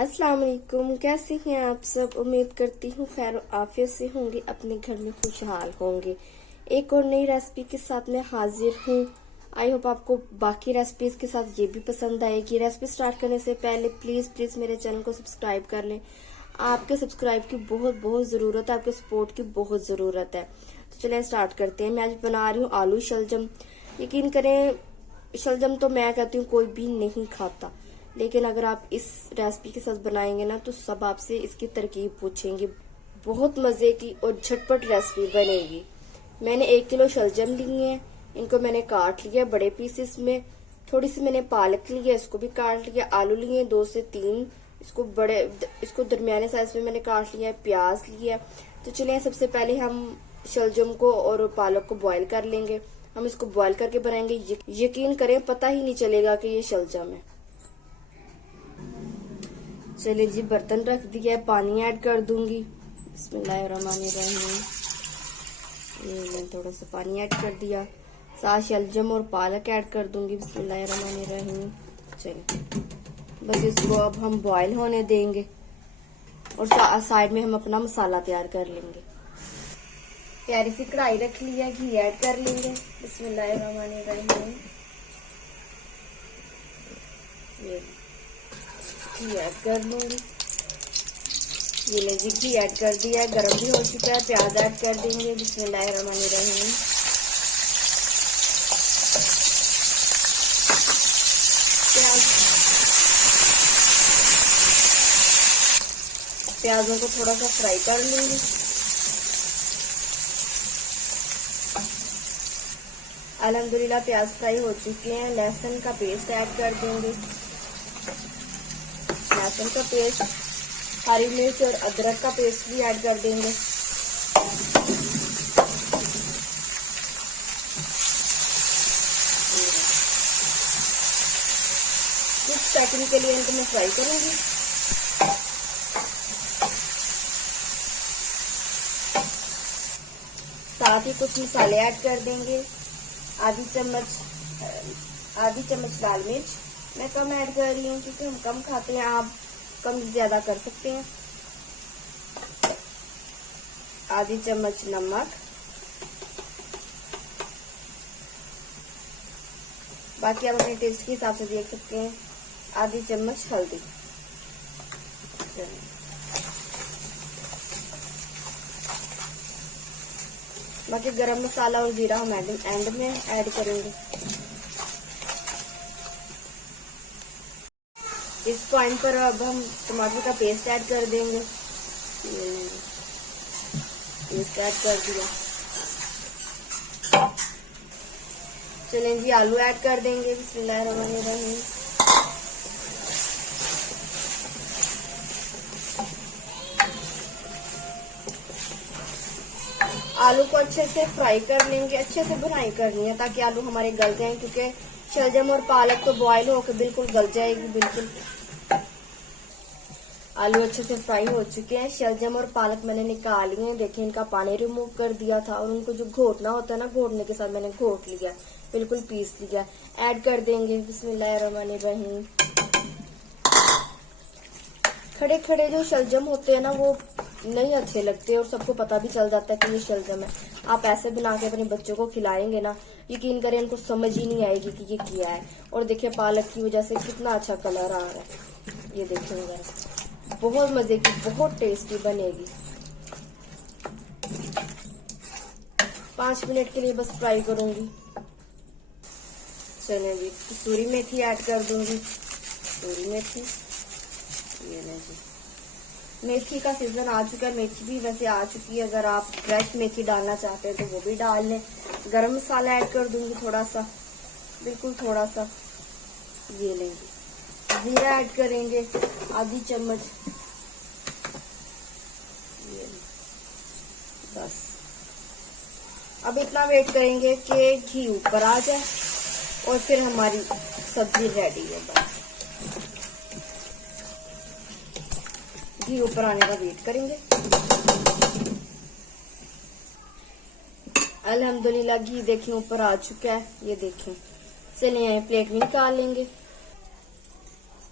अस्सलाम वालेकुम। कैसे हैं आप सब? उम्मीद करती हूँ खैर आफियत से होंगे, अपने घर में खुशहाल होंगे। एक और नई रेसिपी के साथ मैं हाजिर हूँ। आई होप आपको बाकी रेसिपीज के साथ ये भी पसंद आएगी। रेसिपी स्टार्ट करने से पहले प्लीज मेरे चैनल को सब्सक्राइब कर लें। आपके सब्सक्राइब की बहुत जरूरत है, आपके सपोर्ट की बहुत जरूरत है। तो चलिए स्टार्ट करते हैं। मैं आज बना रही हूँ आलू शलजम। यकीन करें, शलजम तो मैं कहती हूँ कोई भी नहीं खाता, लेकिन अगर आप इस रेसिपी के साथ बनाएंगे ना तो सब आपसे इसकी तरकीब पूछेंगे। बहुत मजे की और झटपट रेसिपी बनेगी। मैंने 1 किलो शलजम लिए हैं, इनको मैंने काट लिया बड़े पीसेस में। थोड़ी सी मैंने पालक ली है, इसको भी काट लिया। आलू लिए 2 से 3, इसको दरमियाने साइज में मैंने काट लिया है। प्याज लिया है। तो चलिए सबसे पहले हम शलजम को और पालक को बॉईल कर लेंगे। हम इसको बॉईल करके बनाएंगे। यकीन करें पता ही नहीं चलेगा कि ये शलजम है। चलिए जी, बर्तन रख दिया है, पानी ऐड कर दूंगी। बिस्मिल्लाहिर्रहमानिर्रहीम। ये मैं थोड़ा सा पानी ऐड कर दिया। साथ शलजम और पालक ऐड कर दूंगी। बिस्मिल्लाहिर्रहमानिर्रहीम। चलिए बस इसको अब हम बॉईल होने देंगे और साइड में हम अपना मसाला तैयार कर लेंगे। प्यारी सी कढ़ाई रख लिया, घी ऐड कर लेंगे। बिस्मिल्लाहिर्रहमानिर्रहीम। ये घी ऐड कर लूंगी। ये ले जी, घी ऐड कर दिया, गरम भी हो चुका है। प्याज ऐड कर देंगे। बिस्मिल्लाहिर्रहमानिर्रहीम। प्याजों को थोड़ा सा फ्राई कर लूंगी। अल्हम्दुलिल्लाह प्याज फ्राई हो चुके हैं। लहसुन का पेस्ट ऐड कर देंगे। लहसुन का पेस्ट, हरी मिर्च और अदरक का पेस्ट भी ऐड कर देंगे। कुछ सेकंड के लिए इनको मैं फ्राई करूंगी। साथ ही कुछ मसाले ऐड कर देंगे। आधी चम्मच लाल मिर्च मैं कम ऐड कर रही हूँ क्योंकि हम कम खाते हैं। आप कम ज्यादा कर सकते हैं। आधी चम्मच नमक, बाकी आप अपने टेस्ट के हिसाब से देख सकते हैं। आधी चम्मच हल्दी। बाकी गरम मसाला और जीरा हम एंड में ऐड करेंगे। इस पॉइंट पर अब हम टमाटर का पेस्ट ऐड कर देंगे। पेस्ट ऐड कर दिया। चलें जी, आलू ऐड कर देंगे। बिस्मिल्लाहिर्रहमानिर्रहीम। आलू को अच्छे से फ्राई कर लेंगे, अच्छे से भुनाई करनी है ताकि आलू हमारे गल जाएं, क्योंकि शलजम और पालक तो बॉयल होकर बिल्कुल गल जाएगी। बिल्कुल आलू अच्छे से फ्राई हो चुके हैं। शलजम और पालक मैंने निकाल लिए हैं। देखिए इनका पानी रिमूव कर दिया था और उनको जो घोटना होता है ना, घोटने के साथ मैंने घोट लिया, बिल्कुल पीस लिया। ऐड कर देंगे। बिस्मिल्लाहिर्रहमानिर्रहीम। खड़े खड़े जो शलजम होते हैं ना वो नहीं अच्छे लगते और सबको पता भी चल जाता है कि ये शलजम है। आप ऐसे बना के अपने बच्चों को खिलाएंगे ना, यकीन करें इनको समझ ही नहीं आएगी कि ये क्या है। और देखिए पालक की वजह से कितना अच्छा कलर आ रहा है। ये देखिएगा, बहुत मजे की, बहुत टेस्टी बनेगी। 5 मिनट के लिए बस फ्राई करूंगी। चलिए जी, कसूरी मेथी ऐड कर दूंगी। कसूरी मेथी, ये जी, मेथी का सीजन आ चुका है। मेथी भी वैसे आ चुकी है। अगर आप फ्रेश मेथी डालना चाहते हैं तो वो भी डाल लें। गरम मसाला ऐड कर दूंगी थोड़ा सा, बिल्कुल थोड़ा सा। ये लेंगे, जीरा ऐड करेंगे आधी चम्मच। ये बस अब इतना वेट करेंगे कि घी ऊपर आ जाए और फिर हमारी सब्जी रेडी है। बस घी ऊपर आने का वेट करेंगे। अल्हम्दुलिल्लाह घी देखिए ऊपर आ चुका है। ये देखें। चलिए प्लेट में निकाल लेंगे।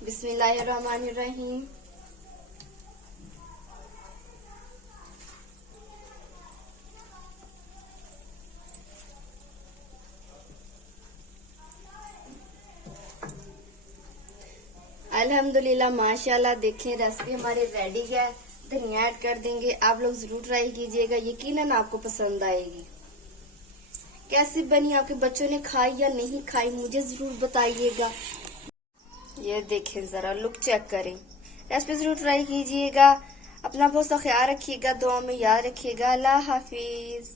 बिस्मिल्लाहिर्रहमानिर्रहीम। अल्हम्दुलिल्लाह माशाल्लाह। देखें रेसिपी हमारी रेडी है, धनिया ऐड कर देंगे। आप लोग जरूर ट्राई कीजिएगा, यकीनन आपको पसंद आएगी। कैसी बनी, आपके बच्चों ने खाई या नहीं खाई, मुझे जरूर बताइएगा। ये देखें, जरा लुक चेक करें। रेसिपी जरूर ट्राई कीजिएगा। अपना बहुत सा ख्याल रखिएगा, दुआ में याद रखिएगा। अल्लाह हाफिज।